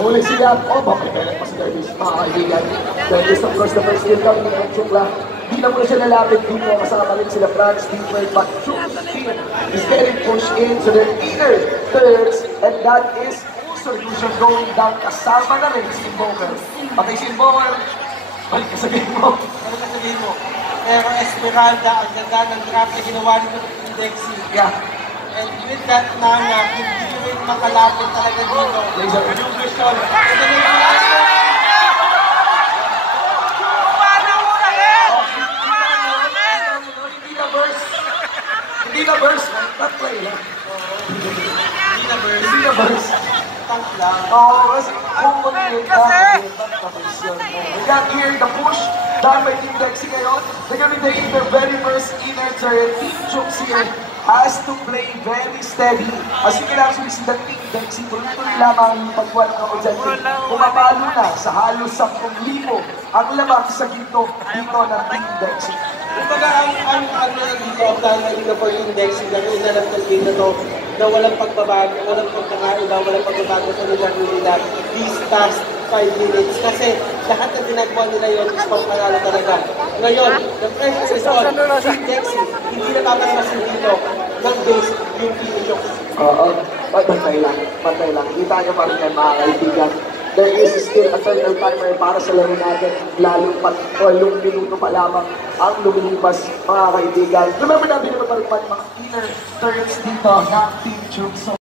Huli siya. Oh, papayperet pa si Davis, mga kaibigan. Davis, of course, the first kill coming in from Chukla. Di na muna siya lalapit dito. Kasama rin sila Franz, Deeper, but Chuk's team is getting pushed into their inner thirds, and that is solution going down. Kasama na rin si Invoker. Patay si Invoker. Balik ka sabihin mo. Ano ka sabihin mo? Pero Esmeralda, ang ganda ng draft na ginawa nito ng Dexy. Yeah. And with that, Nana, hindi rin makalapit talaga dito. Laser. Yung vision. Ito na yung Hindi na burst. Not play lang. Hindi na burst. Hindi na burst. Tank lang. Oo, kasi kung mag-iit ka, we got here the push done by Team Dexy ngayon. They're gonna be taking their very first inner turret. Team Chooks here has to play very steady. As you can actually see, the Team Dexy, tuloy-tuloy lamang yung pagkuha ng objective. Pumapalo na sa halos 10,000 ang lamang sa ginto dito ng Team Dexy. Kumbaga, ang dito, ang plan na dito for Index, yung gano'n na lang talbin na to, na walang pagbabago, walang pagkakaiba, walang pagbabago sa nila nila these past 5 minutes. Kasi lahat na ginagawa nila yun is pagpanalo talaga. Ngayon, the first result, Index, hindi na papalabasin dito ng base yung Pinoy. Oo, patay lang, patay lang. Kita nyo pa rin yan, mga kaibigan. There is still a turtle timer para sa laro natin. Lalong 8 minuto pa lamang ang lumilipas, mga kaibigan. Remember na, binabalik pa rin mga inner turrets dito ng Team Chooks.